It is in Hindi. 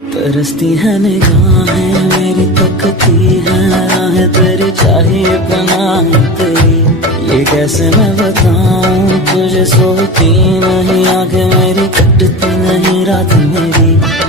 तरसती है निगाहें मेरी, तकती है राहें तेरी, चाहिए पनाह तेरी। ये कैसे मैं बताऊं तुझे, सोती नहीं आंखें मेरी, कटती नहीं रात मेरी।